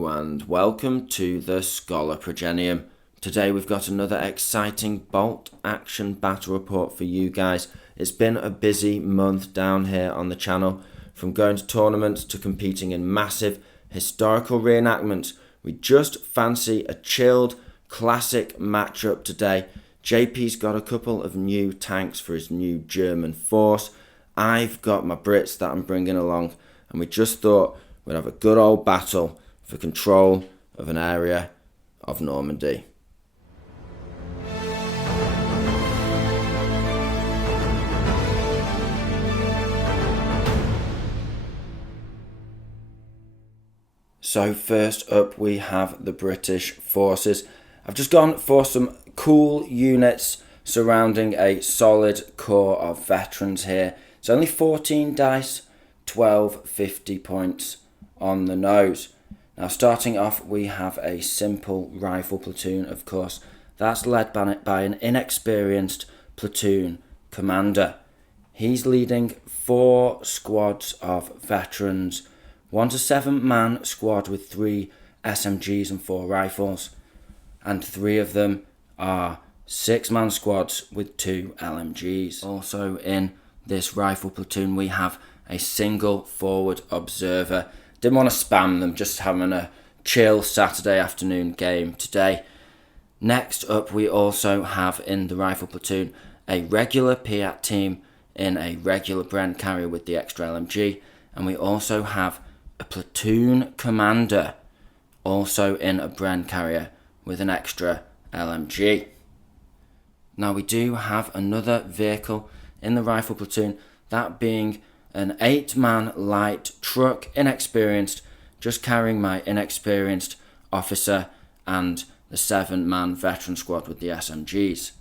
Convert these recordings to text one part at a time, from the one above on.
Hello and welcome to the Scholar Progenium. Today we've got another exciting bolt action battle report for you guys. It's been a busy month down here on the channel, from going to tournaments to competing in massive historical reenactments. We just fancy a chilled classic matchup today. JP's got a couple of new tanks for his new German force. I've got my Brits that I'm bringing along, and we just thought we'd have a good old battle for control of an area of Normandy. So first up we have the British forces. I've just gone for some cool units surrounding a solid core of veterans here. It's only 14 dice, 12 50 points on the nose. Now starting off we have a simple rifle platoon, of course. That's led by an inexperienced platoon commander. He's leading 4 squads of veterans, 1 to 7 man squad with 3 SMGs and 4 rifles, and 3 of them are 6 man squads with 2 LMGs. Also in this rifle platoon we have a single forward observer. Didn't want to spam them, just having a chill Saturday afternoon game today. Next up we also have in the rifle platoon a regular Piat team in a regular Bren carrier with the extra LMG, and we also have a platoon commander also in a Bren carrier with an extra LMG. Now we do have another vehicle in the rifle platoon, that being an 8-man light truck, inexperienced, just carrying my inexperienced officer and the 7-man veteran squad with the SMGs.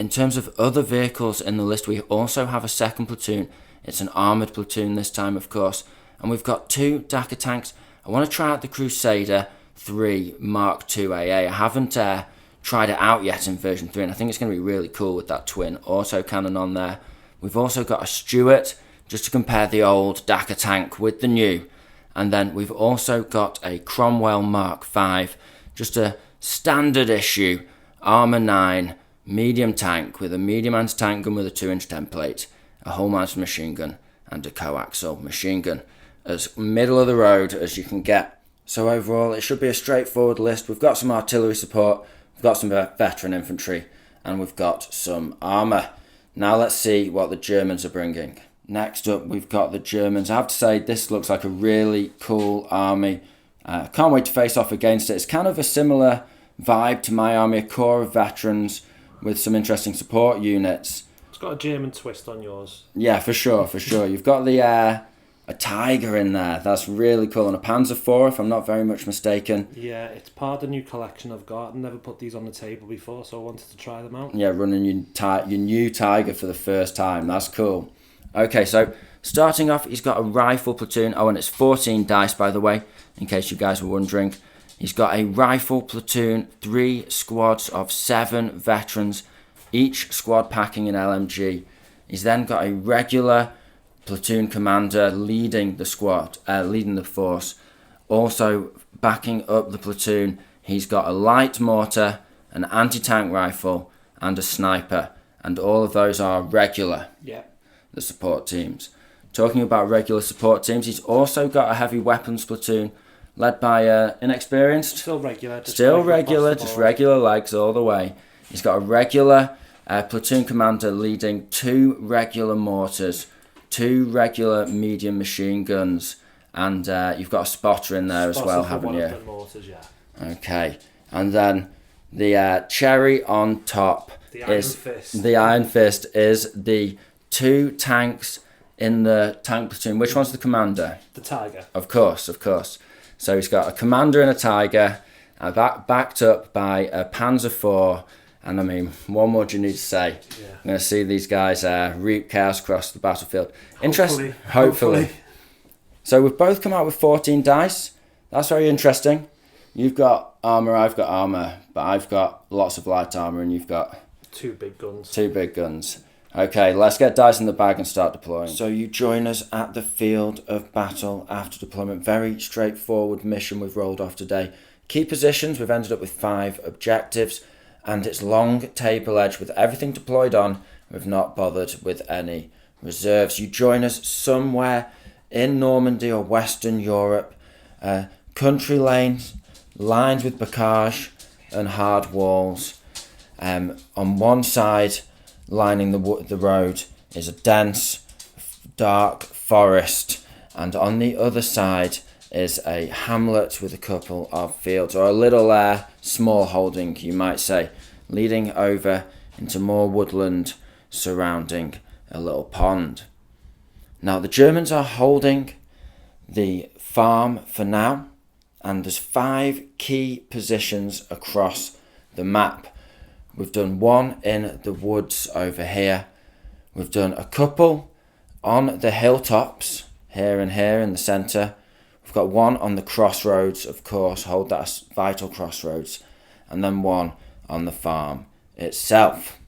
In terms of other vehicles in the list, we also have a second platoon. It's an armoured platoon this time, of course, and we've got 2 Dakar tanks. I want to try out the Crusader 3 Mark II AA. I haven't tried it out yet in version 3, and I think it's going to be really cool with that twin autocannon on there. We've also got a Stuart, just to compare the old Dakar tank with the new. And then we've also got a Cromwell Mark V, just a standard issue Armour 9 medium tank with a medium anti-tank gun with a 2-inch template, a whole mounted machine gun, and a coaxial machine gun. As middle of the road as you can get. So overall it should be a straightforward list. We've got some artillery support, we've got some veteran infantry, and we've got some armour. Now let's see what the Germans are bringing. Next up we've got the Germans. I have to say this looks like a really cool army. Can't wait to face off against it. It's kind of a similar vibe to my army, a core of veterans with some interesting support units. It's got a German twist on yours. Yeah, for sure. You've got the a Tiger in there. That's really cool. And a Panzer IV, if I'm not very much mistaken. Yeah, it's part of the new collection I've got. I've never put these on the table before, so I wanted to try them out. Yeah, running your new Tiger for the first time. That's cool. Okay, so starting off, he's got a rifle platoon. Oh, and it's 14 dice, by the way, in case you guys were wondering. He's got a rifle platoon, 3 squads of 7 veterans, each squad packing an LMG. He's then got a regular platoon commander leading the squad, leading the force. Also backing up the platoon, he's got a light mortar, an anti-tank rifle, and a sniper. And all of those are regular, the support teams. Talking about regular support teams, he's also got a heavy weapons platoon led by inexperienced. Still regular. Just regular legs all the way. He's got a regular platoon commander leading 2 regular mortars, 2 regular medium machine guns, and you've got a spotter in there as well, haven't you? Mortars, yeah. Okay, and then the cherry on top the Iron Fist is the 2 tanks in the tank platoon. Which one's the commander? The Tiger. Of course. So he's got a commander and a Tiger, backed up by a Panzer IV. And I mean, what more do you need to say? Yeah. I'm going to see these guys reap chaos across the battlefield. Hopefully. So we've both come out with 14 dice. That's very interesting. You've got armour, I've got armour, but I've got lots of light armour and you've got... 2 big guns. 2 big guns. Okay, let's get dice in the bag and start deploying. So you join us at the field of battle after deployment. Very straightforward mission we've rolled off today. Key positions, we've ended up with 5 objectives, and it's long table edge with everything deployed on. We've not bothered with any reserves. You join us somewhere in Normandy or Western Europe. Country lanes, lined with bocage and hard walls. On one side, lining the road, is a dense, dark forest, and on the other side is a hamlet with a couple of fields, or a little small holding, you might say, leading over into more woodland surrounding a little pond. Now, the Germans are holding the farm for now, and there's 5 key positions across the map. We've done one in the woods over here. We've done a couple on the hilltops, here and here in the centre. We've got one on the crossroads, of course, hold that as vital crossroads, and then one on the farm itself.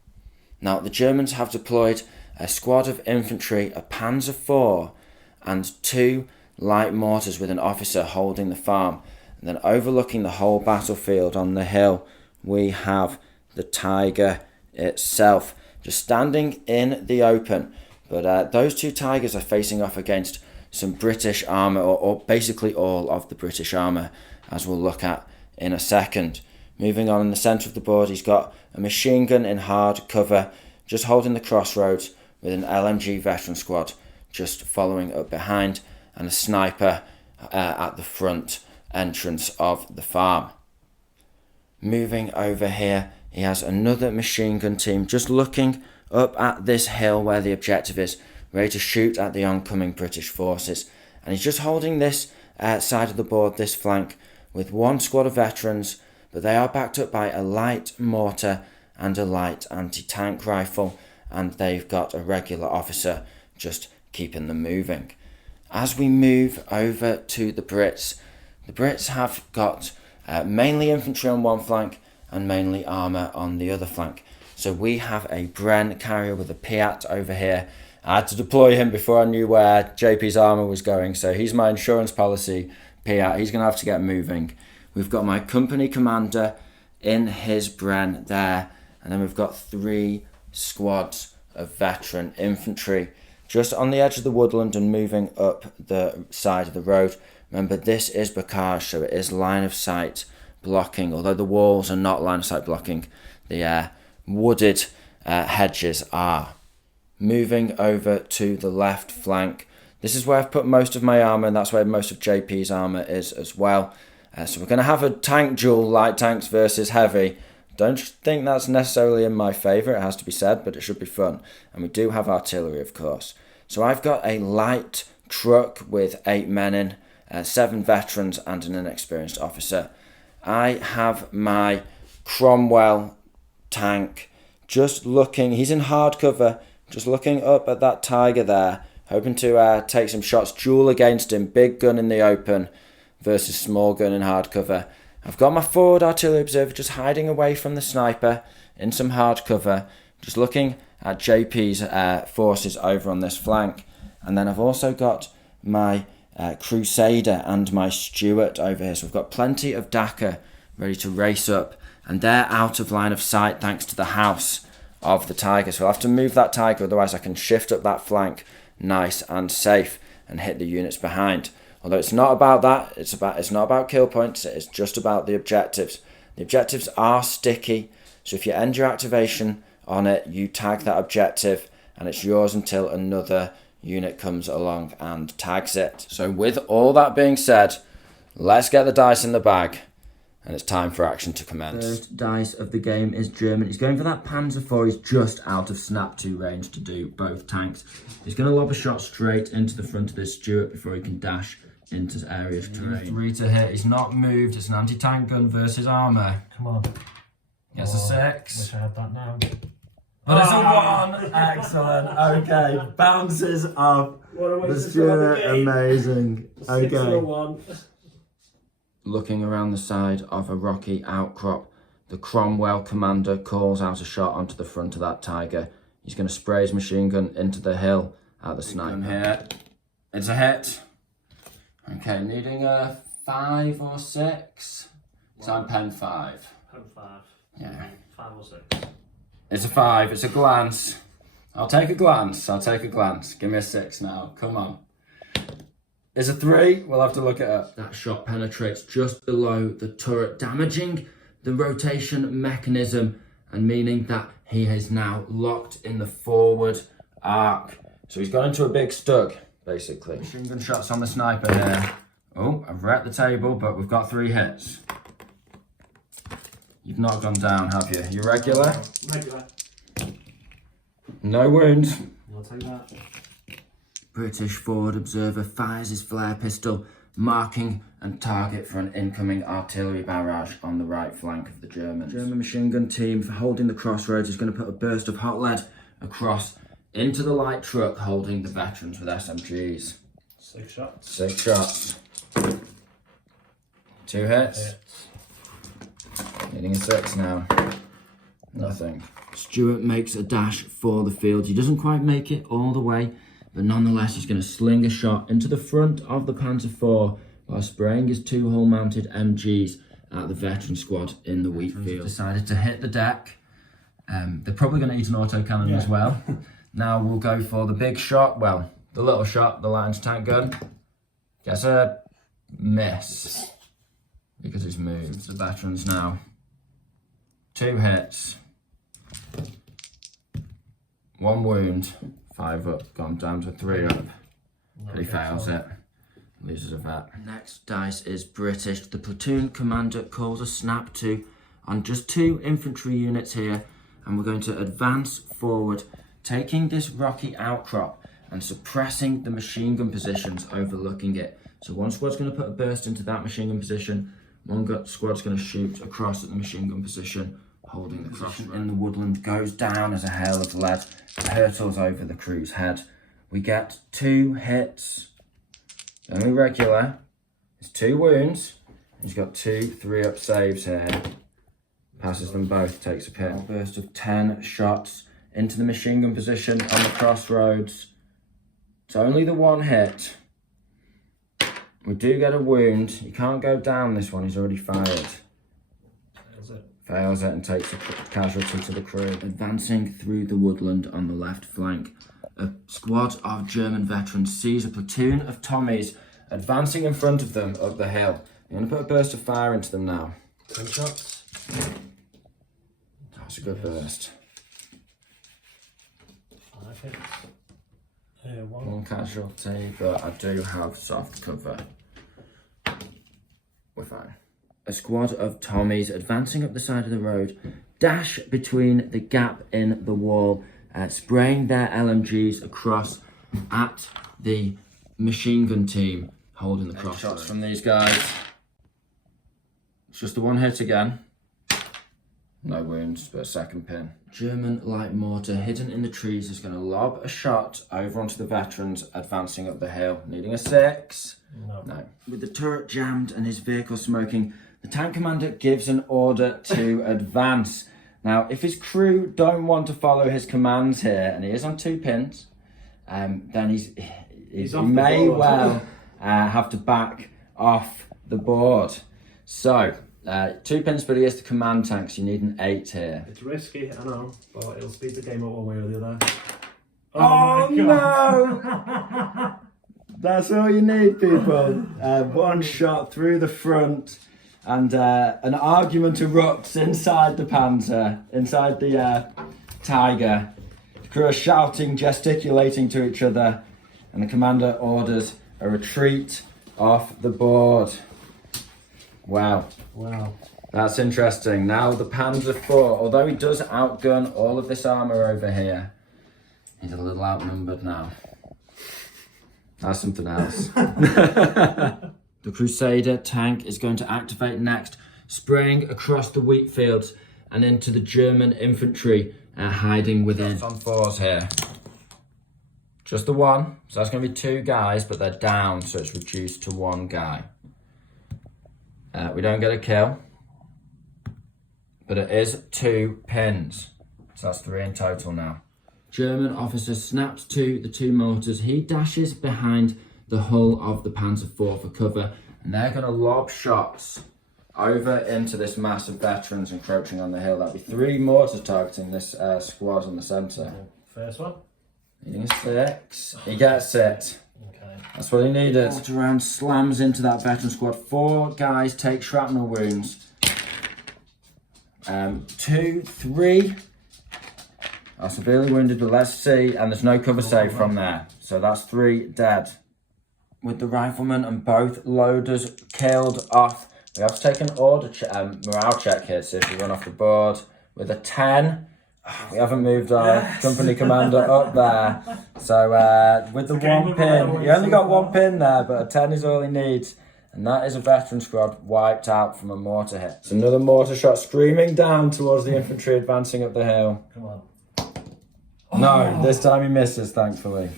Now, the Germans have deployed a squad of infantry, a Panzer IV, and 2 light mortars with an officer holding the farm. And then overlooking the whole battlefield on the hill, we have the Tiger itself, just standing in the open. But those 2 Tigers are facing off against some British armour, or basically all of the British armour, as we'll look at in a second. Moving on in the centre of the board, he's got a machine gun in hard cover, just holding the crossroads, with an LMG veteran squad just following up behind, and a sniper at the front entrance of the farm. Moving over here, he has another machine gun team just looking up at this hill where the objective is, ready to shoot at the oncoming British forces. And he's just holding this side of the board, this flank, with 1 squad of veterans, but they are backed up by a light mortar and a light anti-tank rifle, and they've got a regular officer just keeping them moving. As we move over to the Brits have got mainly infantry on one flank and mainly armour on the other flank. So we have a Bren carrier with a Piat over here. I had to deploy him before I knew where JP's armour was going, so he's my insurance policy Piat. He's going to have to get moving. We've got my company commander in his Bren there, and then we've got 3 squads of veteran infantry just on the edge of the woodland and moving up the side of the road. Remember, this is bocage, so it is line of sight blocking, although the walls are not line of sight blocking, the wooded hedges are. Moving over to the left flank, this is where I've put most of my armour, and that's where most of JP's armour is as well. So we're going to have a tank duel, light tanks versus heavy. Don't think that's necessarily in my favour, it has to be said, but it should be fun. And we do have artillery, of course. So I've got a light truck with 8 men in, 7 veterans and an inexperienced officer. I have my Cromwell tank just looking, he's in hard cover, just looking up at that Tiger there, hoping to take some shots, duel against him, big gun in the open versus small gun in hard cover. I've got my forward artillery observer just hiding away from the sniper in some hard cover, just looking at JP's forces over on this flank. And then I've also got my Crusader and my Stuart over here. So we've got plenty of Dakar ready to race up, and they're out of line of sight thanks to the house of the Tiger. So I'll have to move that Tiger, otherwise I can shift up that flank nice and safe and hit the units behind. Although it's not about that, it's not about kill points, it's just about the objectives. The objectives are sticky, so if you end your activation on it, you tag that objective and it's yours until another unit comes along and tags it. So with all that being said, let's get the dice in the bag, and it's time for action to commence. First dice of the game is German. He's going for that Panzer IV. He's just out of snap 2 range to do both tanks. He's going to lob a shot straight into the front of this Stuart before he can dash into area of terrain. 3 to hit. He's not moved. It's an anti-tank gun versus armour. Come on. Gets a 6. Wish I had that now. But it's a 1. Excellent. Okay. Bounces off the Stuart. Amazing. Okay. Looking around the side of a rocky outcrop, the Cromwell commander calls out a shot onto the front of that Tiger. He's going to spray his machine gun into the hill at the sniper. Here, it's a hit. Okay, needing a 5 or 6. So I'm pen 5. Pen 5. Yeah. 5 or 6. It's a 5. It's a glance. I'll take a glance. Give me a 6 now. Come on. It's a 3. We'll have to look it up. That shot penetrates just below the turret, damaging the rotation mechanism and meaning that he is now locked in the forward arc. So he's gone into a big stug, basically. Machine gun shots on the sniper here. Oh, I've wrecked the table, but we've got 3 hits. You've not gone down, have you? You regular? Regular. No wounds. I'll take that. British forward observer fires his flare pistol, marking and target for an incoming artillery barrage on the right flank of the Germans. German machine gun team, for holding the crossroads, is going to put a burst of hot lead across into the light truck holding the veterans with SMGs. 6 shots. 6 shots. 2 hits. Needing a 6 now. Nothing. Stuart makes a dash for the field. He doesn't quite make it all the way, but nonetheless he's going to sling a shot into the front of the Panzer IV while spraying his 2 hull-mounted MGs at the veteran squad in the wheat field. Decided to hit the deck. They're probably going to eat an autocannon as well. Now we'll go for the big shot. Well, the little shot, the Lions tank gun. Gets a miss because he's moved. The veterans now. 2 hits. 1 wound. 5 up. Gone down to 3 up. But he fails it. Loses a vet. Next dice is British. The platoon commander calls a snap to on just 2 infantry units here, and we're going to advance forward, taking this rocky outcrop and suppressing the machine gun positions overlooking it. So one squad's going to put a burst into that machine gun position, one squad's going to shoot across at the machine gun position, holding the crossroad. In the woodland goes down as a hail of lead hurtles over the crew's head. We get 2 hits. Only regular. It's 2 wounds. He's got 2 3-up saves here. Passes them both, takes a pit. A burst of 10 shots into the machine gun position on the crossroads. It's only the 1 hit. We do get a wound. He can't go down this one, he's already fired. Fails it and takes a casualty to the crew. Advancing through the woodland on the left flank, a squad of German veterans sees a platoon of Tommies advancing in front of them up the hill. I'm going to put a burst of fire into them now. 10 shots. That's a good burst. 5 hits. 1 casualty, but I do have soft cover. We're fine. A squad of Tommies advancing up the side of the road dash between the gap in the wall, spraying their LMGs across at the machine gun team holding the crossroads. Shots from these guys. It's just the 1 hit again. No wounds, but a second pin. German light mortar hidden in the trees is going to lob a shot over onto the veterans advancing up the hill. Needing a 6. No. With the turret jammed and his vehicle smoking, the tank commander gives an order to advance. Now, if his crew don't want to follow his commands here, and he is on 2 pins, then he may well have to back off the board. So, 2 pins, but he is the command tank, so you need an 8 here. It's risky, I know, but it'll speed the game up one way or the other. Oh no! That's all you need, people. 1 shot through the front, and an argument erupts inside the Panzer, inside the Tiger. The crew are shouting, gesticulating to each other, and the commander orders a retreat off the board. Wow. That's interesting. Now the Panzer IV, although he does outgun all of this armour over here, he's a little outnumbered now. That's something else. The Crusader tank is going to activate next, spraying across the wheat fields and into the German infantry hiding within. Shots on 4s here. Just the 1. So that's going to be 2 guys, but they're down, so it's reduced to 1 guy. We don't get a kill, but it is 2 pins. So that's 3 in total now. German officer snaps to the two mortars. He dashes behind the hull of the Panzer IV for cover, and they're going to lob shots over into this mass of veterans encroaching on the hill. That'll be 3 mortars targeting this squad in the centre. First one. He's 6. He gets it. Okay. That's what he needed. Mortar round slams into that veteran squad. 4 guys take shrapnel wounds. 2, 3 are severely wounded, but let's see. And there's no cover save from there. So that's 3 dead. With the rifleman and both loaders killed off. We have to take an order morale check here, see if we run off the board. With a 10, we haven't moved our company commander up there. So with the 1 pin, he only got 1 pin there, but a 10 is all he needs. And that is a veteran squad wiped out from a mortar hit. It's another mortar shot screaming down towards the infantry advancing up the hill. Come on. No, this time he misses, thankfully.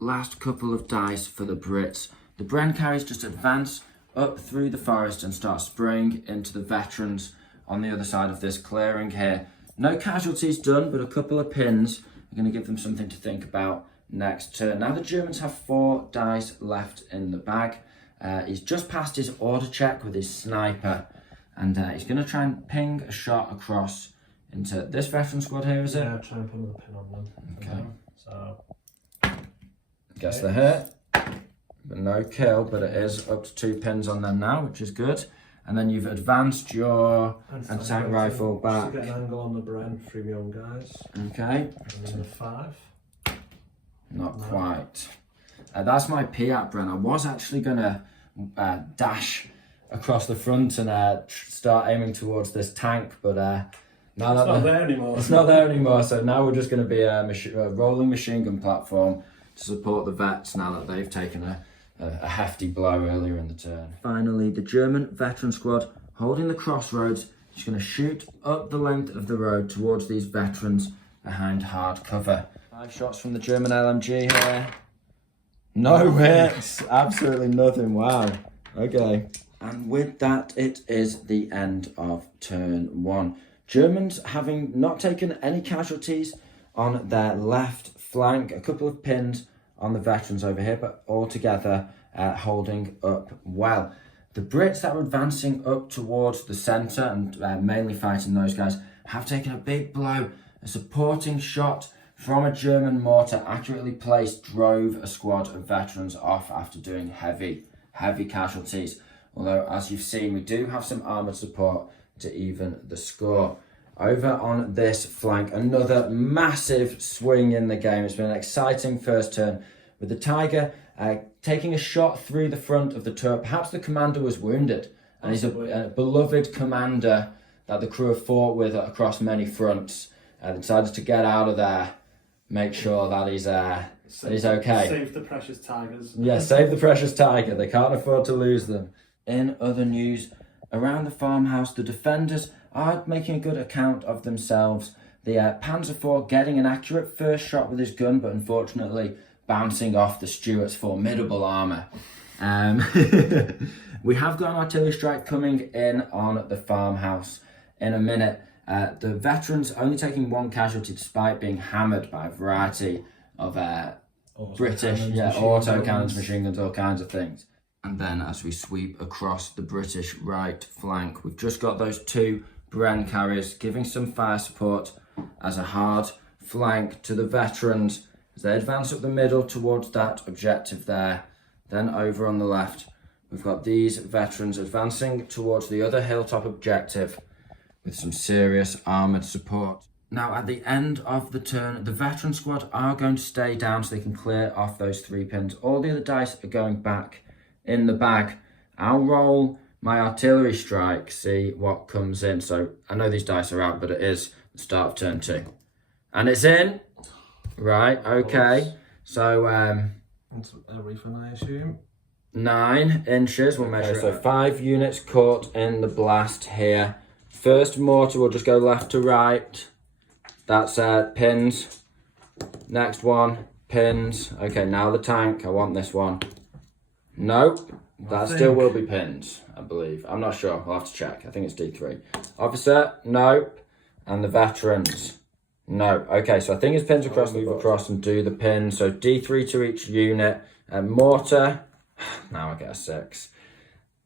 Last couple of dice for the Brits. The Bren carries just advance up through the forest and start spraying into the veterans on the other side of this clearing here. No casualties done, but a couple of pins are going to give them something to think about next turn. Now the Germans have 4 dice left in the bag. He's just passed his order check with his sniper, and he's going to try and ping a shot across into this veteran squad here, is it? Yeah, try and put another pin on them. Okay. So. Guess they're hit. But no kill, but it is up to 2 pins on them now, which is good. And then you've advanced your attack rifle back. Just to get an angle on the Bren, 3 young guys. Okay. And then a 5. Not quite. That's my Piat Bren. I was actually going to dash across the front and start aiming towards this tank, but now it's not there anymore. It's not there anymore, so now we're just going to be a rolling machine gun platform to support the vets now that they've taken a hefty blow earlier in the turn. Finally, the German veteran squad holding the crossroads is going to shoot up the length of the road towards these veterans behind hard cover. 5 shots from the German LMG here. No hits, absolutely nothing. Wow. Okay. And with that, it is the end of turn 1. Germans having not taken any casualties on their left flank, a couple of pins on the veterans over here, but all together holding up well. The Brits that were advancing up towards the centre and mainly fighting those guys have taken a big blow. A supporting shot from a German mortar accurately placed drove a squad of veterans off after doing heavy casualties. Although, as you've seen, we do have some armoured support to even the score. Over on this flank, another massive swing in the game. It's been an exciting first turn with the Tiger taking a shot through the front of the turret. Perhaps the commander was wounded, and he's a beloved commander that the crew have fought with across many fronts. Decided to get out of there, make sure that he's okay. Save the precious Tigers. Yeah, save the precious Tiger. They can't afford to lose them. In other news, around the farmhouse, the defenders are making a good account of themselves. The Panzer IV getting an accurate first shot with his gun, but unfortunately bouncing off the Stuart's formidable armour. We have got an artillery strike coming in on the farmhouse in a minute. The veterans only taking 1 casualty despite being hammered by a variety of British autocannons, machine guns, all kinds of things. And then as we sweep across the British right flank, we've just got those 2 Bren carriers giving some fire support as a hard flank to the veterans as they advance up the middle towards that objective there. Then over on the left, we've got these veterans advancing towards the other hilltop objective with some serious armoured support. Now at the end of the turn, the veteran squad are going to stay down so they can clear off those 3 pins. All the other dice are going back in the bag. I'll roll my artillery strike, see what comes in. So I know these dice are out, but it is the start of turn 2. And it's in. Right, okay. So It's a refund, I assume. 9 inches, we'll measure it. So 5 units caught in the blast here. First mortar will just go left to right. That's pins. Next one, pins. Okay, now the tank. I want this one. Nope. That still will be pins, I believe. I'm not sure. I'll have to check. I think it's D3. Officer, nope. And the veterans. No. Okay, so I think it's pins across, move across and do the pin. So D3 to each unit. Mortar, now I get a 6.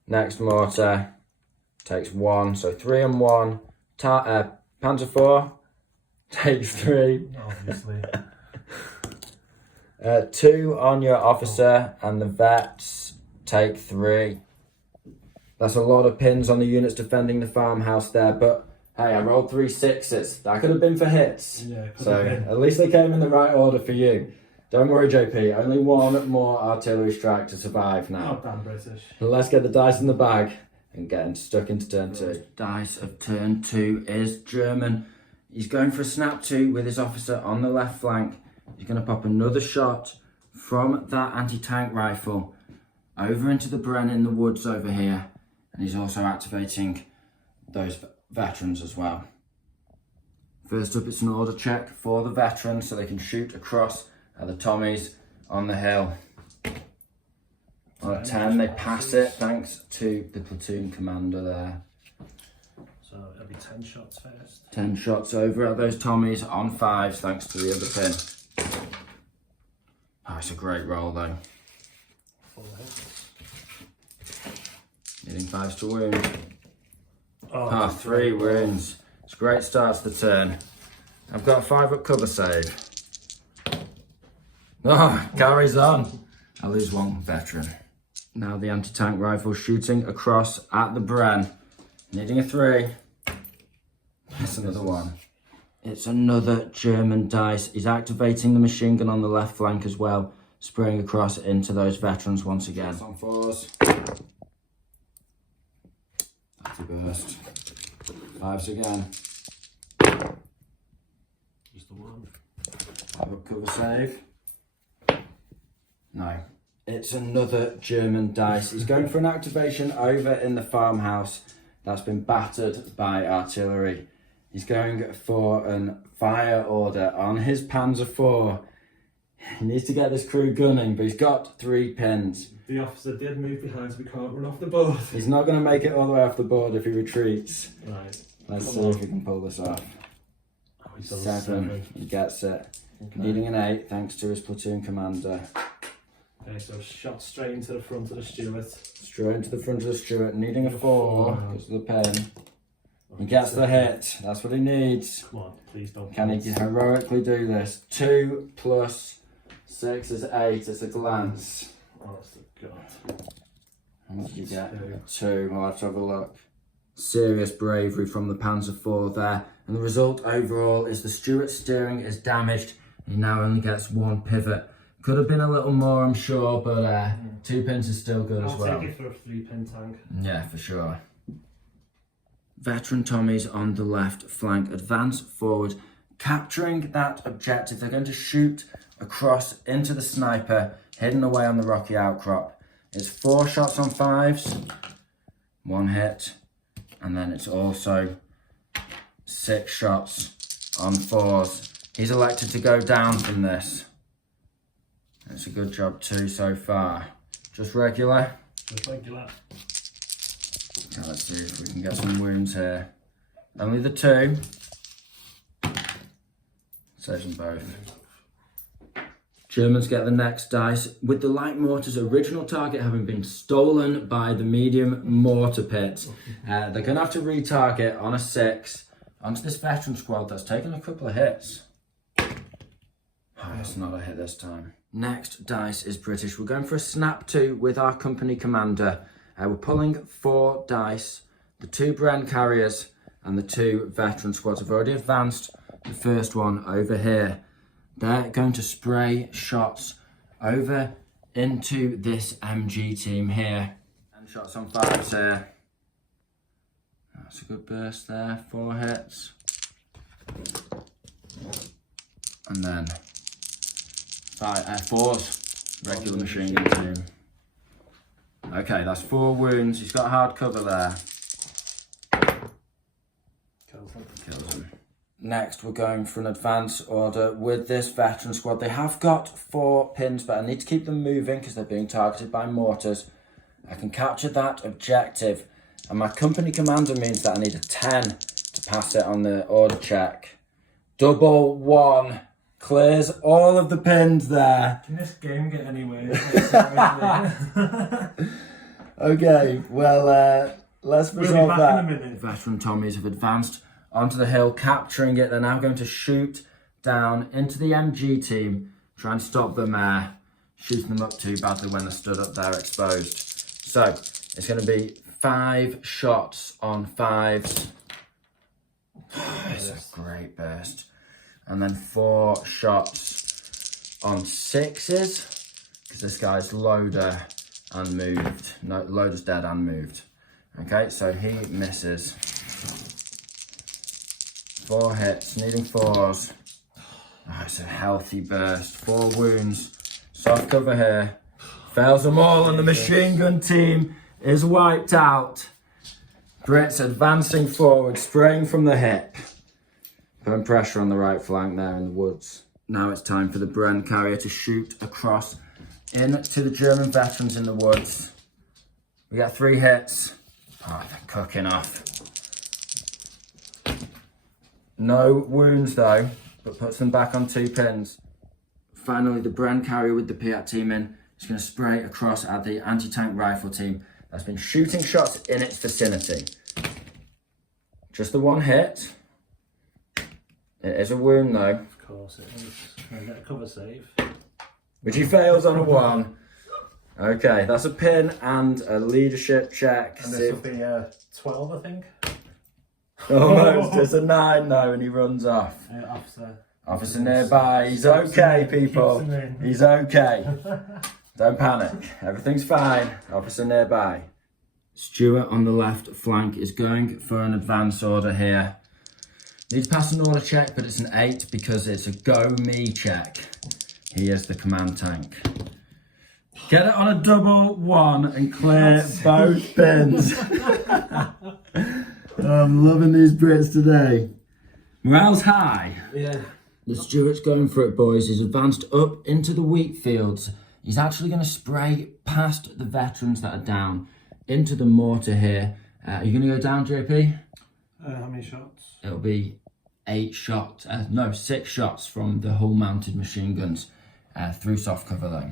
Next mortar takes 1, so 3 and 1. Panzer 4 takes 3. Obviously. 2 on your officer, and the vets take 3. That's a lot of pins on the units defending the farmhouse there, but hey, I rolled 3 6s. That could have been for hits. Yeah, So at least they came in the right order for you. Don't worry, JP. Only 1 more artillery strike to survive now. Oh, damn British. Let's get the dice in the bag and get stuck into turn 2. Dice of turn 2 is German. He's going for a snap 2 with his officer on the left flank. He's going to pop another shot from that anti-tank rifle over into the Bren in the woods over here. And he's also activating those veterans as well. First up, it's an order check for the veterans so they can shoot across at the Tommies on the hill. On a 10, they pass it thanks to the platoon commander there. So it'll be 10 shots first. 10 shots over at those Tommies on 5s thanks to the other pin. Oh, it's a great roll though. 4 hits. Needing 5s to wound. Oh, 3 wounds. It's a great start to the turn. I've got a 5 up cover save. Oh, carries on. I lose 1 veteran. Now the anti-tank rifle shooting across at the Bren. Needing a 3. That's another 1. It's another German dice. He's activating the machine gun on the left flank as well. Spraying across into those veterans once again. On 4s. That's a burst. 5s again. Just the 1. 5 up cover save. No. It's another German dice. He's going for an activation over in the farmhouse that's been battered by artillery. He's going for an fire order on his Panzer 4. He needs to get this crew gunning, but he's got 3 pins. The officer did move behind so we can't run off the board. He's not going to make it all the way off the board if he retreats. Right. Let's see if we can pull this off. Oh, he does 7. He gets it. Okay. Needing an 8 thanks to his platoon commander. Okay, so shot straight into the front of the Stuart. Straight into the front of the Stuart, needing a 4 because of the pin. He gets the hit. That's what he needs. Come on, please don't. Can he heroically do this? 2 plus 6 is 8. It's a glance. Honest to God. How much did you get? 2. I'll have to have a look. Serious bravery from the Panzer IV there. And the result overall is the Stuart steering is damaged. He now only gets 1 pivot. Could have been a little more, I'm sure, but 2 pins is still good as well. I'll take it for a 3-pin tank. Yeah, for sure. Veteran Tommies on the left flank advance forward, capturing that objective. They're going to shoot across into the sniper, hidden away on the rocky outcrop. It's 4 shots on 5s, 1 hit, and then it's also 6 shots on 4s. He's elected to go down from this. It's a good job too so far. Just regular. Just regular. Now let's see if we can get some wounds here. Only the 2. Saves them both. Germans get the next dice, with the light mortar's original target having been stolen by the medium mortar pit. They're going to have to retarget on a 6 onto this veteran squad that's taken a couple of hits. Oh, it's not a hit this time. Next dice is British. We're going for a snap 2 with our company commander. We're pulling 4 dice, the 2 Bren carriers and the 2 veteran squads. I've already advanced the first one over here. They're going to spray shots over into this MG team here. And shots on 5s here. That's a good burst there, 4 hits. And then 4s, regular machine gun team. Okay, that's 4 wounds. He's got hard cover there. Kills him. Next, we're going for an advance order with this veteran squad. They have got 4 pins, but I need to keep them moving because they're being targeted by mortars. I can capture that objective, and my company commander means that I need a 10 to pass it on the order check. Double one. Clears all of the pins there. Can this game get any worse? Okay, well, let's resolve that. In a minute. Veteran Tommies have advanced onto the hill, capturing it. They're now going to shoot down into the MG team, try and stop them shooting them up too badly when they're stood up there exposed. So it's going to be 5 shots on 5s. It's a great burst. And then 4 shots on 6s, because this guy's loader and moved. No, loader's dead and moved. Okay, so he misses. 4 hits, needing 4s. Oh, it's a healthy burst. 4 wounds. Soft cover here. Fails them all, and the machine gun team is wiped out. Brits advancing forward, spraying from the hip. Putting pressure on the right flank there in the woods. Now it's time for the Bren carrier to shoot across into the German veterans in the woods. We got 3 hits. Oh, they're cooking off. No wounds though, but puts them back on 2 pins. Finally, the Bren carrier with the Piat team in is going to spray across at the anti-tank rifle team that's been shooting shots in its vicinity. Just the 1 hit. It is a wound though. Of course it is. Try and get a cover save. Which he fails on a 1. Okay, that's a pin and a leadership check. And this will be a 12, I think. Almost. It's a 9 though, and he runs off. Officer. Officer nearby. He's okay, people. He's okay. Don't panic. Everything's fine. Officer nearby. Stuart on the left flank is going for an advance order here. Needs to pass an order check, but it's an 8 because it's a go me check. He is the command tank. Get it on a double 1 and clear both pins. I'm loving these Brits today. Morale's high. Yeah. The Stuart's going for it, boys. He's advanced up into the wheat fields. He's actually going to spray past the veterans that are down into the mortar here. Are you going to go down, JP? How many shots? It'll be 6 shots from the hull-mounted machine guns through soft cover though.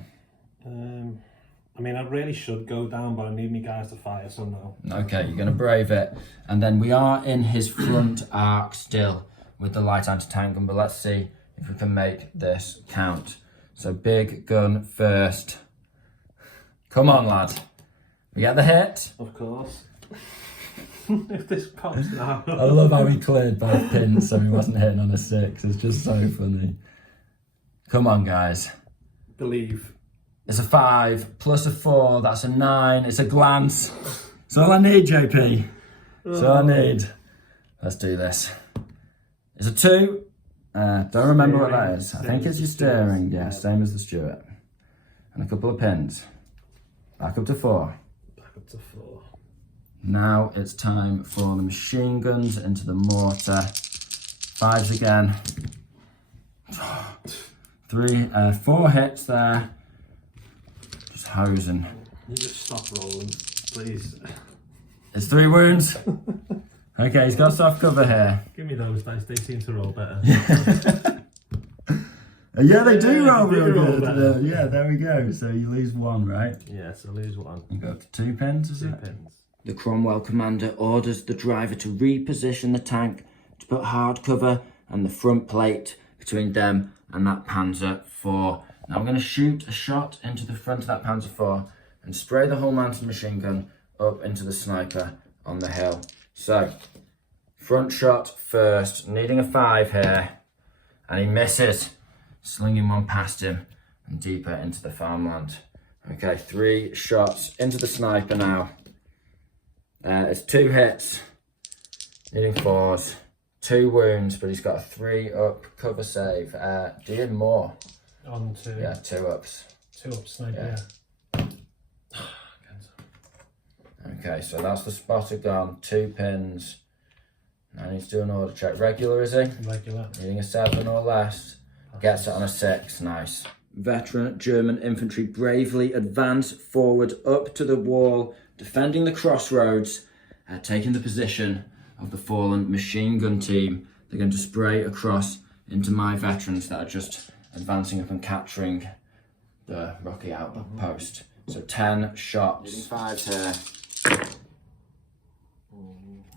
I mean, I really should go down, but I need me guys to fire somehow. Okay, you're going to brave it. And then we are in his front arc still with the light anti-tank gun, but let's see if we can make this count. So big gun first. Come on, lad. We get the hit. Of course. If this pops now. I love how he cleared both pins so he wasn't hitting on a 6. It's just so funny. Come on, guys. Believe. It's a 5 plus a 4. That's a 9. It's a glance. That's all I need, JP. That's all I need. Let's do this. It's a 2. Don't remember what that is. I think it's your steering. Yeah, same as the Stuart. And a couple of pins. Back up to 4. Back up to 4. Now it's time for the machine guns into the mortar. 5s again. 4 hits there. Just hosing. You just stop rolling, please. It's 3 wounds. Okay, he's got soft cover here. Give me those dice, they seem to roll better. Yeah, they do roll they real do roll good. better. Yeah, there we go. So you lose 1, right? Yeah, so lose 1. And go up to 2 pins, is 2 it? pins. The Cromwell commander orders the driver to reposition the tank to put hard cover and the front plate between them and that Panzer IV. Now I'm going to shoot a shot into the front of that Panzer IV and spray the whole mounted machine gun up into the sniper on the hill. So, front shot first, needing a 5 here, and he misses, slinging 1 past him and deeper into the farmland. Okay, 3 shots into the sniper now. It's 2 hits, needing 4s, 2 wounds, but he's got a 3 up cover save. Do you need more? On 2. Yeah, 2 ups. 2 up sniper, Yeah. Okay, so that's the spotter gone, 2 pins. Now he needs to do an order check. Regular, is he? Regular. Needing a 7 or less. Gets it on a 6, nice. Veteran German infantry bravely advance forward up to the wall, defending the crossroads, taking the position of the fallen machine gun team. They're going to spray across into my veterans that are just advancing up and capturing the rocky outpost. So 10 shots. Using 5s here.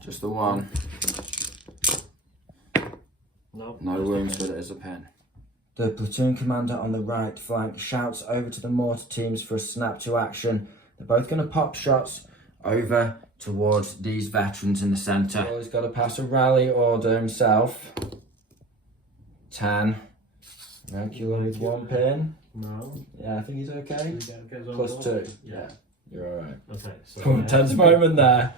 Just the one. Nope, No wounds, but it is a pin. The platoon commander on the right flank shouts over to the mortar teams for a snap to action. They're both going to pop shots over towards these veterans in the centre. He's got to pass a rally order himself. 10. Regular with 1 pin. No. Yeah, I think he's okay. Plus 2. Yeah, you're alright. Okay. So, Tense moment there.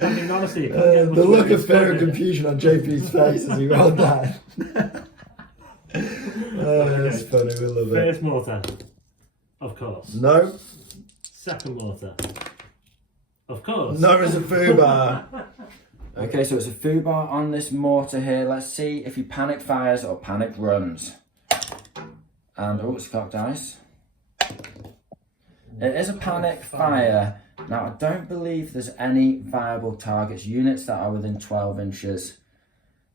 I mean, honestly, the look of fear and confusion on JP's face as he rolled that. It's funny, we love it. First mortar, of course. No, Second mortar, of course. no, it's a FUBAR. Okay, so it's a FUBAR on this mortar here. Let's see if he panic fires or panic runs. And, oh, it's cocked dice. It is a panic fire. Now, I don't believe there's any viable targets, units that are within 12 inches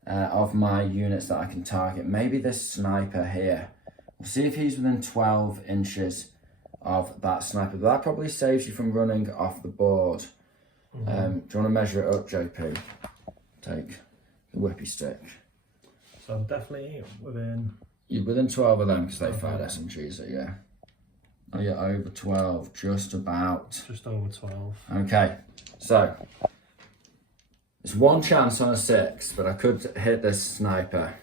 of my units that I can target. Maybe this sniper here. We'll see if he's within 12 inches of that sniper. But that probably saves you from running off the board. Do you want to measure it up, JP? Take the whippy stick. So I'm definitely within... You're within 12 of them because they fired SMGs at you. Oh, you're over 12, just about. Just over 12. Okay, so it's 1 chance on a 6, but I could hit this sniper.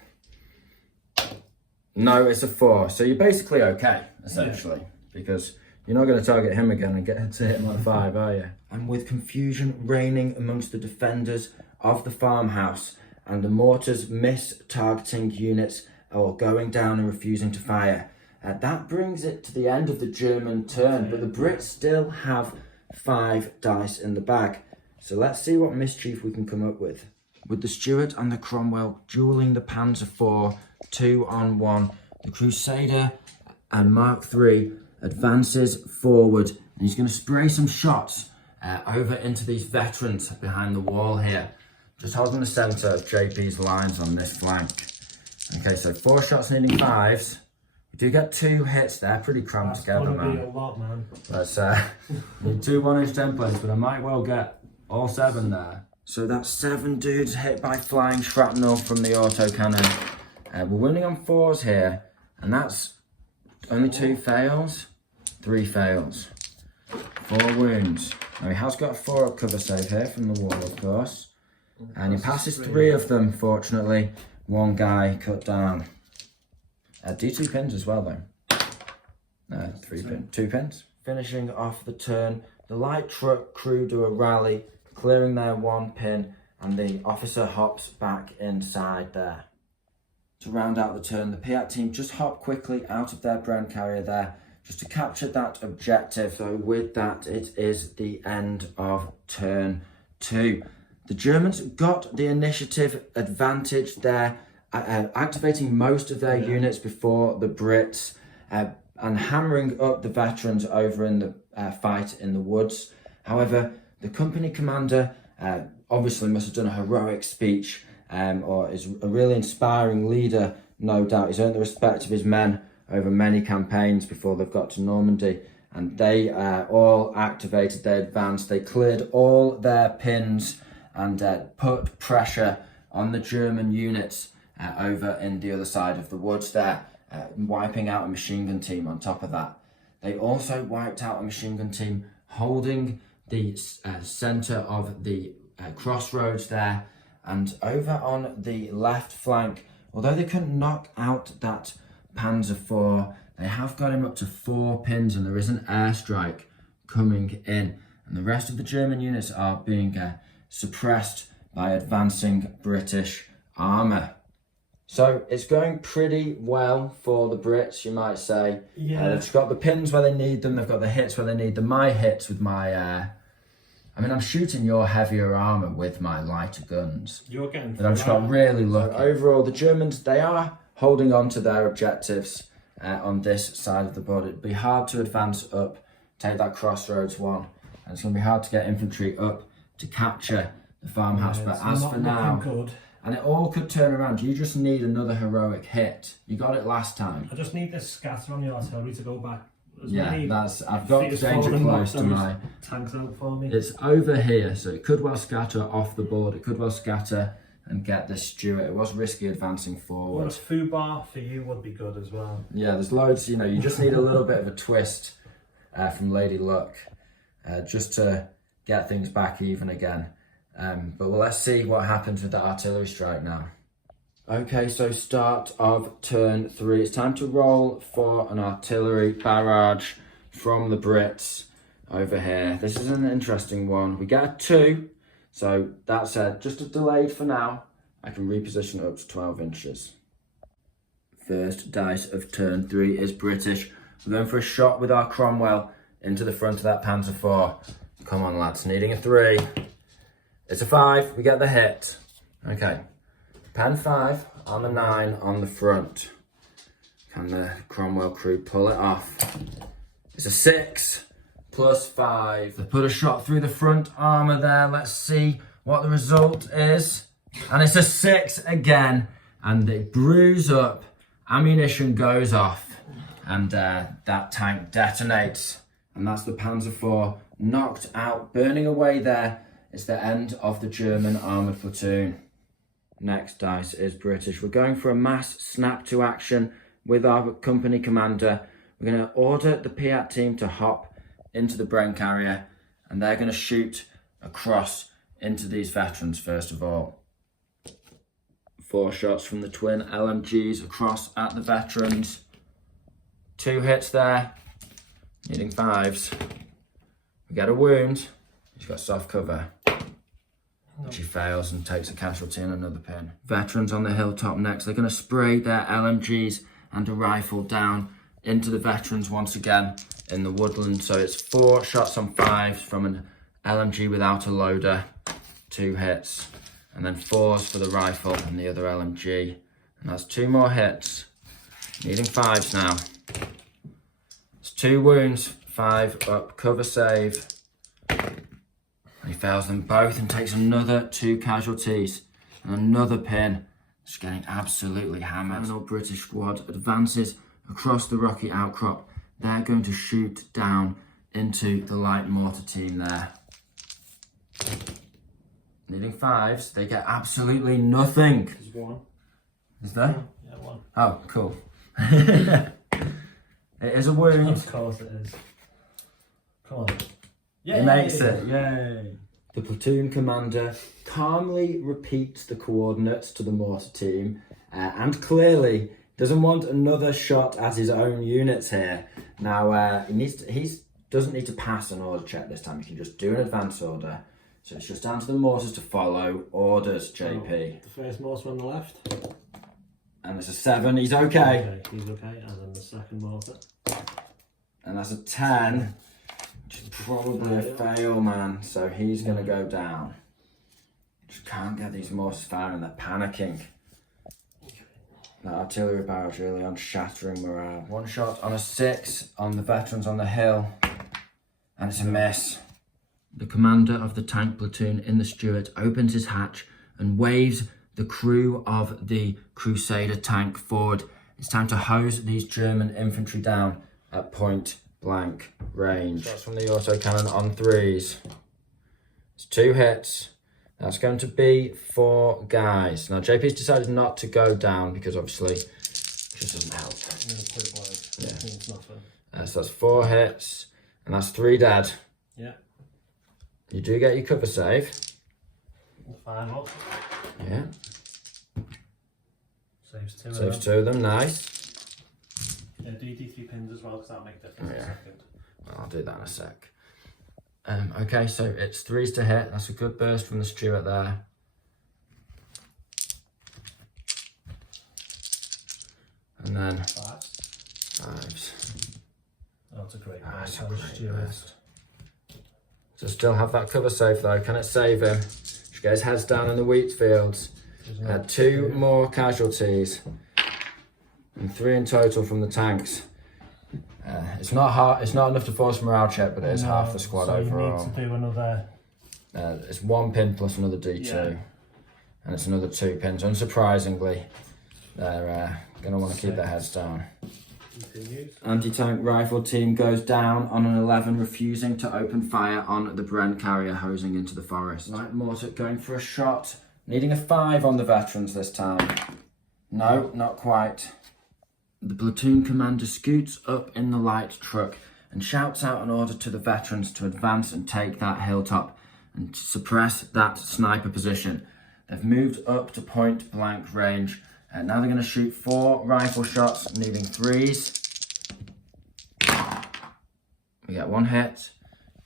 No, it's a 4, so you're basically okay, essentially, because you're not going to target him again and get to hit him on 5, are you? And with confusion reigning amongst the defenders of the farmhouse and the mortars miss-targeting units or going down and refusing to fire, that brings it to the end of the German turn, but the Brits still have 5 dice in the bag. So let's see what mischief we can come up with. With the Stuart and the Cromwell dueling the Panzer IV 2-on-1, the Crusader and Mark III advances forward, and he's going to spray some shots over into these veterans behind the wall here, just holding the centre of JP's lines on this flank. Okay, so 4 shots needing 5s. We do get 2 hits there, pretty cramped together, man. That's gonna be a lot, man. Let's need 2 1-inch templates, but I might well get all 7 there. So that's 7 dudes hit by flying shrapnel from the autocannon. We're winning on 4s here, and that's only 2 fails, 3 fails, 4 wounds. Now he has got a 4-up cover save here from the wall, of course, and he passes 3 of them, fortunately. 1 guy cut down. D2 pins as well, though. 2 pins. Finishing off the turn, the light truck crew do a rally, clearing their 1 pin, and the officer hops back inside there. To round out the turn, the Piat team just hop quickly out of their Bren carrier there, just to capture that objective. So with that, it is the end of turn 2. The Germans got the initiative advantage there, activating most of their units before the Brits and hammering up the veterans over in the fight in the woods. However, the company commander obviously must have done a heroic speech or is a really inspiring leader, no doubt. He's earned the respect of his men over many campaigns before they've got to Normandy, and they all activated, they advanced, they cleared all their pins and put pressure on the German units over in the other side of the woods there, wiping out a machine gun team on top of that. They also wiped out a machine gun team holding the centre of the crossroads there, and over on the left flank, although they couldn't knock out that Panzer IV, they have got him up to 4 pins, and there is an airstrike coming in, and the rest of the German units are being suppressed by advancing British armour. So it's going pretty well for the Brits, you might say. Yeah. They've got the pins where they need them, they've got the hits where they need them. My hits with my, I'm shooting your heavier armour with my lighter guns. You're getting... But I've just got really lucky. So overall, the Germans, they are holding on to their objectives on this side of the board. It'd be hard to advance up, take that crossroads one, and it's going to be hard to get infantry up to capture the farmhouse. But as for now, and it all could turn around. You just need another heroic hit. You got it last time. I just need this scatter on the artillery to go back. Yeah, I've got danger close to my tanks out for me. It's over here, so it could well scatter off the board. It could well scatter and get this Stuart. It was risky advancing forward. Well, a foo bar for you would be good as well. Yeah, there's loads. You know, you just need a little bit of a twist from Lady Luck, just to get things back even again. But let's see what happens with the artillery strike now. Okay, so start of turn 3. It's time to roll for an artillery barrage from the Brits over here. This is an interesting one. We get a 2, so that's just a delayed for now. I can reposition it up to 12 inches. First dice of turn 3 is British. We're going for a shot with our Cromwell into the front of that Panzer IV. Come on, lads, needing a 3. It's a 5, we get the hit. Okay. Pen 5 on the 9 on the front. Can the Cromwell crew pull it off? It's a 6 plus 5. They put a shot through the front armour there. Let's see what the result is. And it's a 6 again. And it brews up. Ammunition goes off. And that tank detonates. And that's the Panzer IV knocked out, burning away there. It's the end of the German armoured platoon. Next dice is British. We're going for a mass snap to action with our company commander. We're going to order the Piat team to hop into the Bren carrier, and they're going to shoot across into these veterans first of all. 4 shots from the twin LMGs across at the veterans. 2 hits there, needing 5s. We get a wound. He's got soft cover. She fails and takes a casualty and another pin. Veterans on the hilltop next. They're going to spray their LMGs and a rifle down into the veterans once again in the woodland. So it's 4 shots on 5s from an LMG without a loader. 2 hits. And then 4s for the rifle and the other LMG. And that's 2 more hits. Needing 5s now. It's 2 wounds. 5 up. Cover save. He fails them both and takes another 2 casualties and another pin. Just getting absolutely hammered. The British squad advances across the rocky outcrop. They're going to shoot down into the light mortar team there. Needing 5s, they get absolutely nothing. There's 1. Is there? Yeah, 1. Oh, cool. It is a wound. Of course it is. Come on. He makes it, yay! The platoon commander calmly repeats the coordinates to the mortar team and clearly doesn't want another shot at his own units here. Now, he doesn't need to pass an order check this time, he can just do an advance order. So it's just down to the mortars to follow orders, JP. The first mortar on the left. And it's a 7, he's okay. Okay, he's okay, and then the second mortar. And that's a 10. Which is probably a fail, man. So he's going to go down. Just can't get these mortars firing. They're panicking. That artillery barrage early on, shattering morale. 1 shot on a 6 on the veterans on the hill. And it's a miss. The commander of the tank platoon in the Stuart opens his hatch and waves the crew of the Crusader tank forward. It's time to hose these German infantry down at point blank range. Shots from the autocannon on 3s. It's 2 hits. That's going to be 4 guys. Now JP's decided not to go down because obviously it just doesn't help. Yeah. It's nothing. So that's 4 hits and that's 3 dead. Yeah. You do get your cover save. 5 up. Yeah. Saves 2 Saves 2 of them, nice. Yeah, do 3 pins as well because that'll make a difference in a second. Well, I'll do that in a sec. Okay, so it's 3s to hit. That's a good burst from the Stuart there. And then 5s. Oh, it's a great That's burst. a great burst. So still have that cover save though. Can it save him? Should get his heads down in the wheat fields. 2 more casualties. And 3 in total from the tanks. It's not enough to force morale check, but it is half the squad so overall. You need to do another. It's 1 pin plus another D2. And it's another 2 pins. Unsurprisingly, they're going to want to keep their heads down. Anti-tank rifle team goes down on an 11, refusing to open fire on the Bren carrier hosing into the forest. Light mortar going for a shot, needing a 5 on the veterans this time. No, not quite. The platoon commander scoots up in the light truck and shouts out an order to the veterans to advance and take that hilltop and suppress that sniper position. They've moved up to point blank range. Now they're going to shoot 4 rifle shots, needing 3s. We get 1 hit,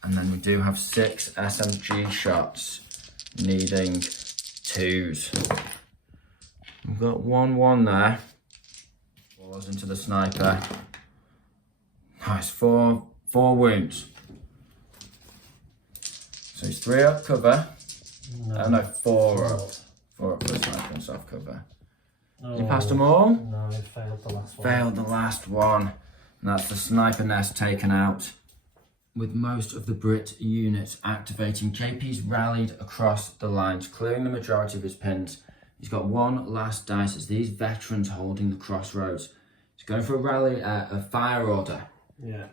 and then we do have 6 SMG shots, needing 2s. We've got 1-1 there. Falls into the sniper. Nice, 4 wounds. So he's 3 up cover. No, 4 up. 4 up for the sniper and soft cover. Oh, He passed them all? No, he failed the last one. Failed the last one. And that's the sniper nest taken out. With most of the Brit units activating, JP's rallied across the lines, clearing the majority of his pins. He's got 1 last dice as these veterans holding the crossroads. He's going for a rally, a fire order. Yeah.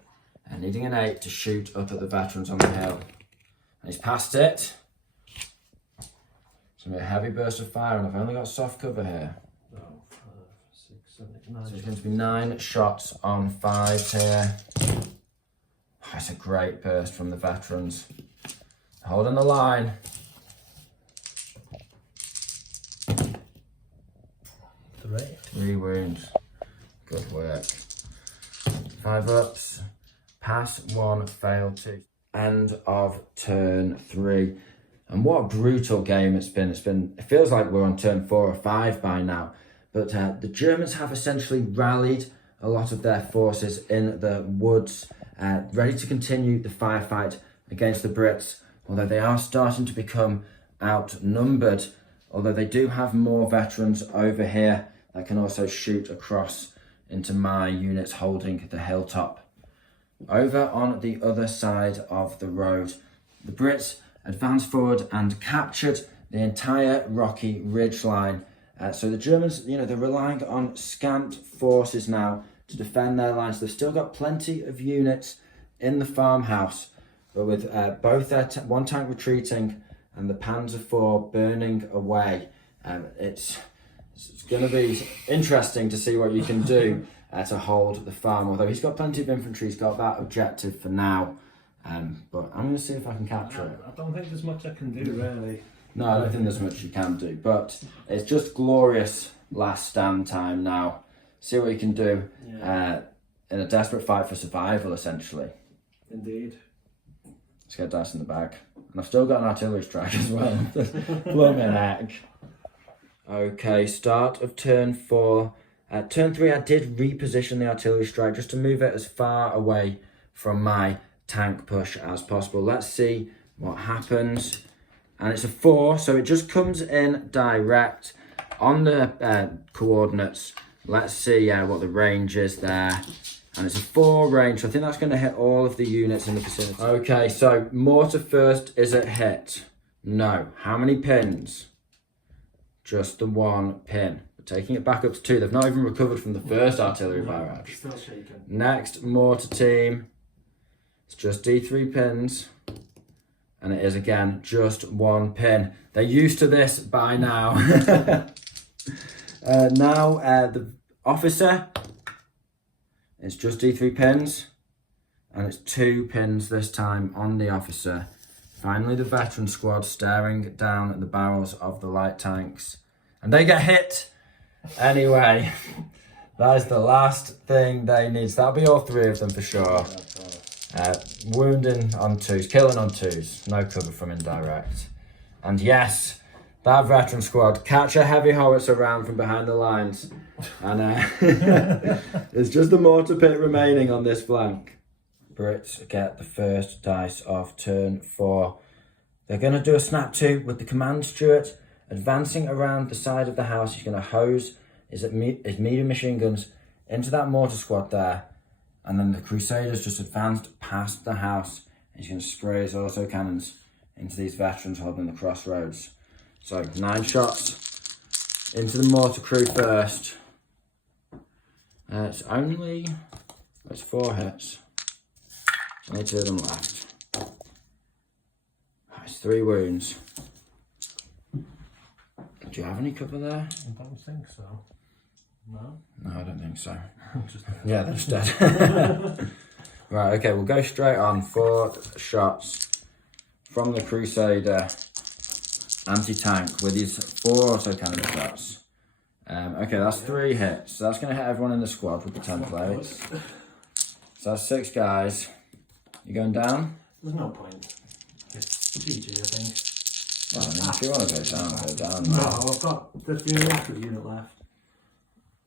And needing an 8 to shoot up at the veterans on the hill. And he's passed it. It's going to be a heavy burst of fire, and I've only got soft cover here. Oh, 5, 6, 7, 8, 9. So it's going to be 9 shots on 5 here. Oh, it's a great burst from the veterans. Holding the line. 3 wounds. Good work. 5 ups. Pass 1, fail 2. End of turn 3. And what a brutal game it's been. It feels like we're on turn 4 or 5 by now. But the Germans have essentially rallied a lot of their forces in the woods, ready to continue the firefight against the Brits, although they are starting to become outnumbered, although they do have more veterans over here that can also shoot across into my units holding the hilltop. Over on the other side of the road, the Brits advanced forward and captured the entire Rocky Ridge line. So the Germans, they're relying on scant forces now to defend their lines. They've still got plenty of units in the farmhouse, but with both their one tank retreating and the Panzer IV burning away, it's going to be interesting to see what you can do to hold the farm. Although he's got plenty of infantry, he's got that objective for now. But I'm going to see if I can capture it. I don't think there's much I can do, really. No, I don't think there's much you can do, but it's just glorious last stand time now. See what you can do in a desperate fight for survival, essentially. Indeed. Let's get dice in the bag. And I've still got an artillery strike as well. Blow me an egg. Okay, start of turn 4. Turn 3, I did reposition the artillery strike just to move it as far away from my tank push as possible. Let's see what happens. And it's a 4, so it just comes in direct on the coordinates. Let's see what the range is there. And it's a 4 range, so I think that's going to hit all of the units in the vicinity. Okay, so mortar first, is it hit? No. How many pins? Just the 1 pin. We're taking it back up to 2. They've not even recovered from the first artillery barrage. Still shaking. Next mortar team. It's just D3 pins. And it is again just 1 pin. They're used to this by now. The officer, it's just D3 pins. And it's 2 pins this time on the officer. Finally, the veteran squad staring down at the barrels of the light tanks. And they get hit. Anyway, that is the last thing they need. So that'll be all 3 of them for sure. Wounding on 2s, killing on 2s, no cover from indirect. And yes, that veteran squad catch a heavy howitzer round from behind the lines. And there's just the mortar pit remaining on this flank. Brits get the first dice of turn 4. They're going to do a snap 2 with the command Stuart advancing around the side of the house. He's going to hose his medium machine guns into that mortar squad there. And then the Crusaders just advanced past the house. He's going to spray his autocannons into these veterans holding the crossroads. So 9 shots into the mortar crew first. It's 4 hits. There's only 2 of them left. It's 3 wounds. Do you have any cover there? I don't think so. No? No, I don't think so. Just Yeah, they're just dead. Right, okay, we'll go straight on. 4 shots from the Crusader anti-tank with his 4 autocannon shots. Okay, that's 3 hits. So that's going to hit everyone in the squad with the templates. So that's 6 guys. You going down? There's no point. It's GG, I think. Well, I mean, if you want to go down. No, I've got the reactive unit left.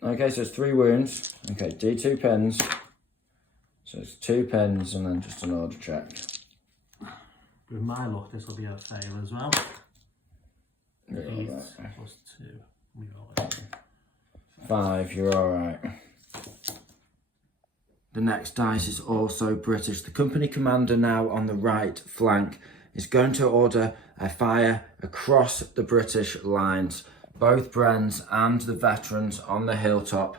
Okay, so it's 3 wounds. Okay, D2 pins. So it's 2 pins and then just an order check. With my luck, this will be a fail as well. You're 8 all right. plus 2. We got it. 5, you're alright. The next dice is also British. The company commander now on the right flank is going to order a fire across the British lines. Both Brens and the veterans on the hilltop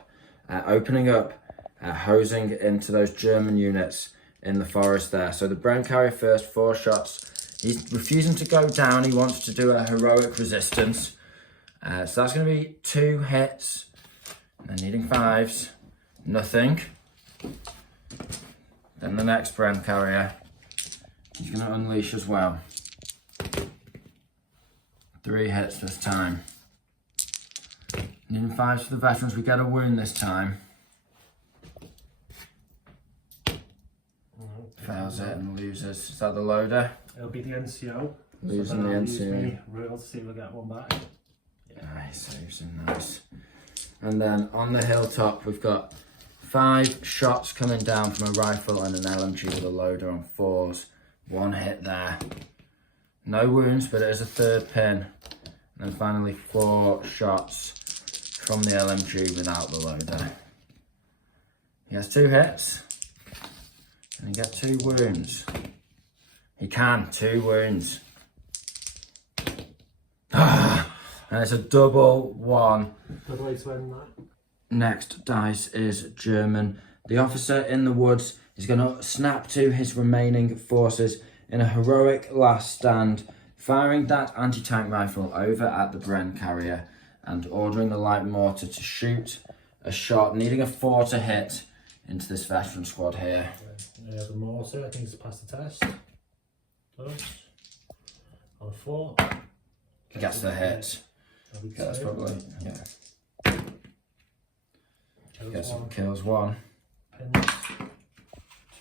opening up, hosing into those German units in the forest there. So the Bren carrier first, 4 shots. He's refusing to go down. He wants to do a heroic resistance. So that's going to be 2 hits. And needing 5s. Nothing. Then the next Bren carrier. He's going to unleash as well. 3 hits this time. Needing 5s for the veterans. We get a wound this time. Fails it and loses. Is that the loader? It'll be the NCO. Losing the NCO. We'll see if we get one back. Nice, nice. And then on the hilltop, we've got 5 shots coming down from a rifle and an LMG with a loader on 4s. 1 hit there. No wounds, but it is a 3rd pin. And then finally 4 shots from the LMG without the loader. He has 2 hits. And he gets 2 wounds. He can, 2 wounds. And it's a double 1. Double 8 to win that. Next dice is German. The officer in the woods is going to snap to his remaining forces in a heroic last stand, firing that anti-tank rifle over at the Bren carrier and ordering the light mortar to shoot a shot, needing a 4 to hit into this veteran squad here. Yeah, the mortar, I think it's passed the test. Does. On a 4. Gets the hit. Okay, that's probably, yeah. Kills 1. Pins.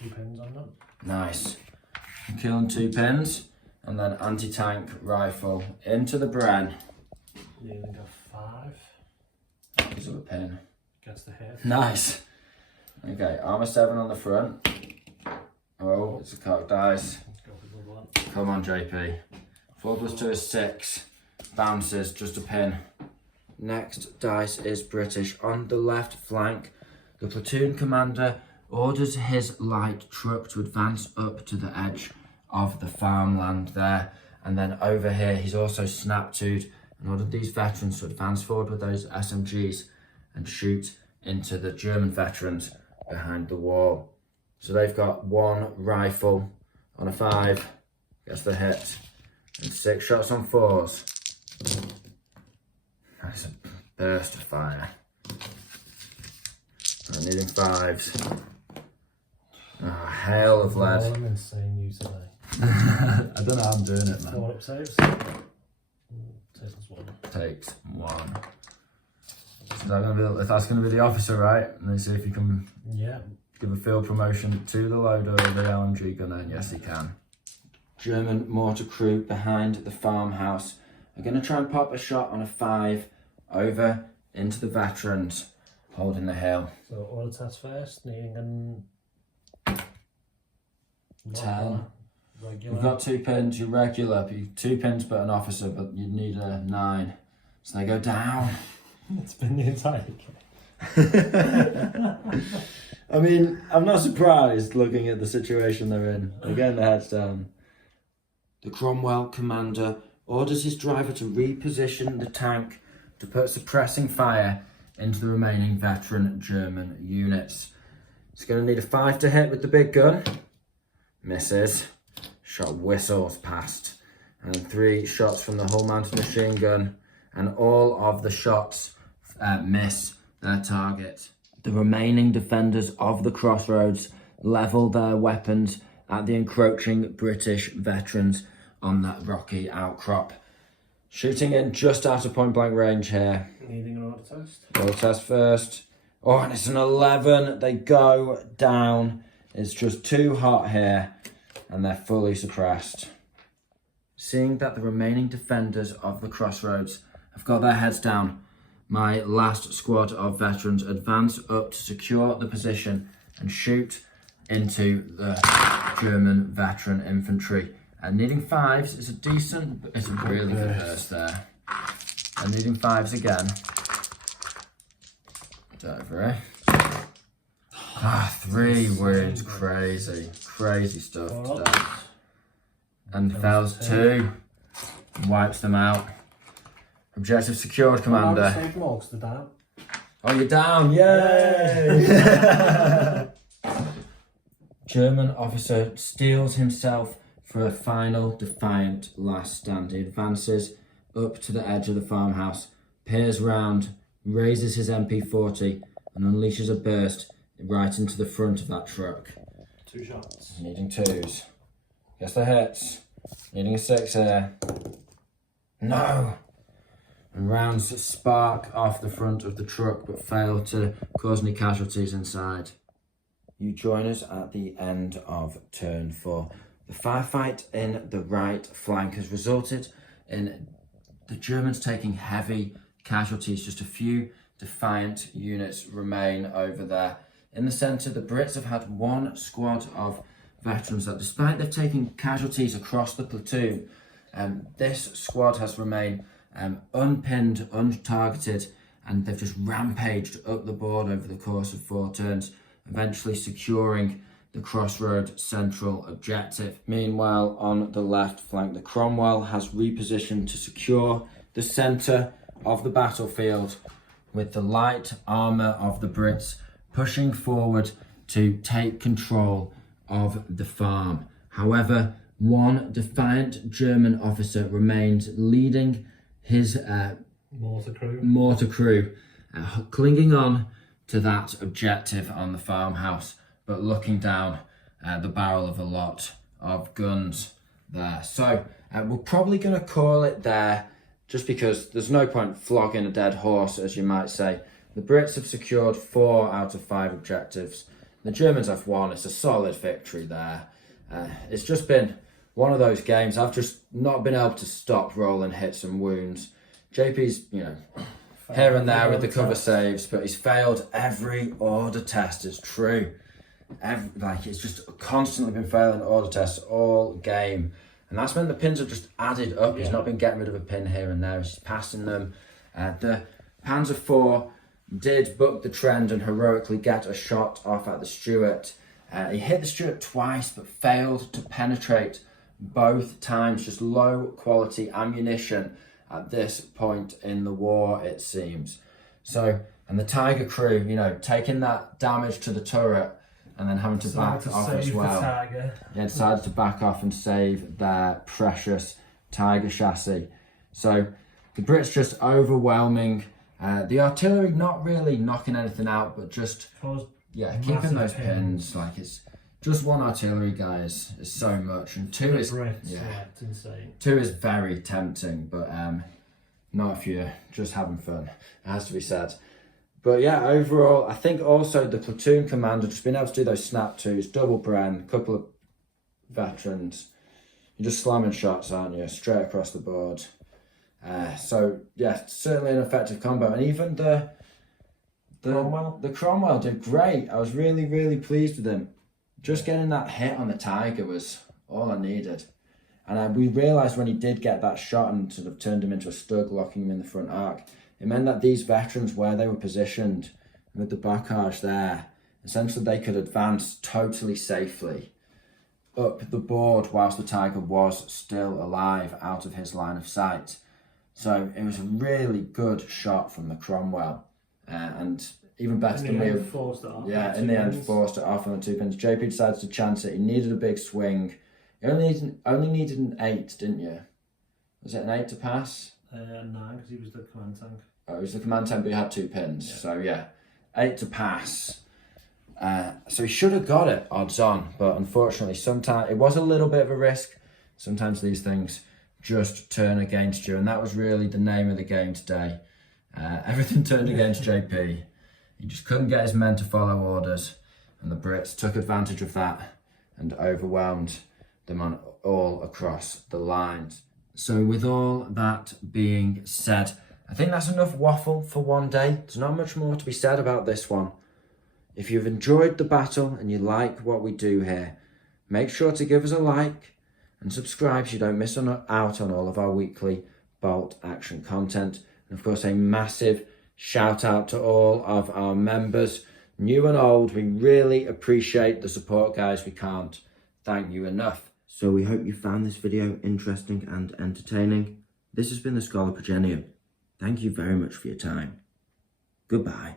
2 pins on them. Nice. Killing 2 pins. And then anti-tank rifle into the Bren. Needing a 5. Because of a pin. Gets the hit. Nice. Okay, armor 7 on the front. Oh, it's a cocked dice. Let's go for the one. Come on, JP. 4 plus 2 is 6. Bounces, just a pin. Next dice is British. On the left flank, the platoon commander orders his light truck to advance up to the edge of the farmland there. And then over here, he's also snap to'd and ordered these veterans to advance forward with those SMGs and shoot into the German veterans behind the wall. So they've got 1 rifle on a 5, gets the hit, and 6 shots on 4s. That's a burst of fire. I'm needing 5s. Oh, hail of lead. I'm insane you today. I don't know how I'm doing it, man. 4 up saves. Takes 1. Takes 1. Is that gonna be, if that's going to be the officer, right? And then see if you can give a field promotion to the loader or the LMG gunner. And yes, he can. German mortar crew behind the farmhouse are going to try and pop a shot on a 5 over into the veterans holding the hill. So order test first, needing an 10. Regular. We've got 2 pins, you're regular, but 2 pins but an officer, but you need a 9. So they go down. It's been the entire game. I mean, I'm not surprised looking at the situation they're in. They're getting their heads down. The Cromwell commander orders his driver to reposition the tank to put suppressing fire into the remaining veteran German units. He's going to need a 5 to hit with the big gun. Misses. Shot whistles past. And 3 shots from the hull-mounted machine gun. And all of the shots miss their target. The remaining defenders of the crossroads level their weapons at the encroaching British veterans on that rocky outcrop. Shooting in just out of point blank range here. Needing an order test. Order test first. Oh, and it's an 11. They go down. It's just too hot here, and they're fully suppressed. Seeing that the remaining defenders of the crossroads have got their heads down, my last squad of veterans advance up to secure the position and shoot into the German veteran infantry. And needing 5s is a decent, it's a really good burst there. And needing 5s again. Over. 3 wounds, crazy stuff today. And fells 2, wipes them out. Objective secured, Commander. Oh, you're down, yay! German officer steels himself for a final defiant last stand. He advances up to the edge of the farmhouse, peers round, raises his MP40 and unleashes a burst right into the front of that truck. 2 shots. Needing 2s. Guess the hits. Needing a 6 here. No! And rounds spark off the front of the truck but fail to cause any casualties inside. You join us at the end of turn 4. The firefight in the right flank has resulted in the Germans taking heavy casualties. Just a few defiant units remain over there. In the centre, the Brits have had 1 squad of veterans that, despite they've taken casualties across the platoon, this squad has remained unpinned, untargeted, and they've just rampaged up the board over the course of 4 turns, eventually securing the Crossroad central objective. Meanwhile, on the left flank, the Cromwell has repositioned to secure the centre of the battlefield, with the light armour of the Brits pushing forward to take control of the farm. However, 1 defiant German officer remains leading his mortar crew, clinging on to that objective on the farmhouse, but looking down the barrel of a lot of guns there. So we're probably going to call it there, just because there's no point flogging a dead horse, as you might say. The Brits have secured 4 out of 5 objectives. The Germans have 1. It's a solid victory there. It's just been one of those games. I've just not been able to stop rolling hits and wounds. JP's, here and there with the cover saves, but he's failed every order test. It's true. It's just constantly been failing order tests all game. And that's when the pins have just added up. He's not been getting rid of a pin here and there. He's passing them. The Panzer IV did buck the trend and heroically get a shot off at the Stuart. He hit the Stuart twice but failed to penetrate both times. Just low quality ammunition at this point in the war, it seems. So, and the Tiger crew, taking that damage to the turret and then having to back off as well. Yeah, decided to back off and save their precious Tiger chassis. So the Brits just overwhelming. The artillery not really knocking anything out, but just keeping those pins. Like, it's just 1 artillery guy is so much, and 2 is insane. 2 is very tempting, but not if you're just having fun. It has to be said. But yeah, overall, I think also the platoon commander just being able to do those snap 2s, double Bren, couple of veterans. You're just slamming shots, aren't you? Straight across the board. So yeah, certainly an effective combo. And even the Cromwell did great. I was really, really pleased with him. Just getting that hit on the Tiger was all I needed. And we realised when he did get that shot and sort of turned him into a stug, locking him in the front arc, it meant that these veterans, where they were positioned with the barrage there, essentially they could advance totally safely. up the board whilst the tiger was still alive, out of his line of sight. So it was a really good shot from the Cromwell, and even better than we forced it off. Yeah, in the end, forced it off on the 2 pins. JP decided to chance it. He needed a big swing. You only needed an 8, didn't you? Was it an 8 to pass? 9, because he was the command tank. Oh, it was the command tank, but he had 2 pins. Yeah. So yeah, 8 to pass. So he should have got it, odds on. But unfortunately, sometimes it was a little bit of a risk. Sometimes these things just turn against you, and that was really the name of the game today. Everything turned against JP. He just couldn't get his men to follow orders, and the Brits took advantage of that and overwhelmed them on all across the lines. So with all that being said, I think that's enough waffle for one day. There's not much more to be said about this one. If you've enjoyed the battle and you like what we do here, make sure to give us a like and subscribe so you don't miss out on all of our weekly bolt action content. And of course, a massive shout out to all of our members, new and old. We really appreciate the support, guys. We can't thank you enough. So we hope you found this video interesting and entertaining. This has been the Scholar Progenium. Thank you very much for your time. Goodbye.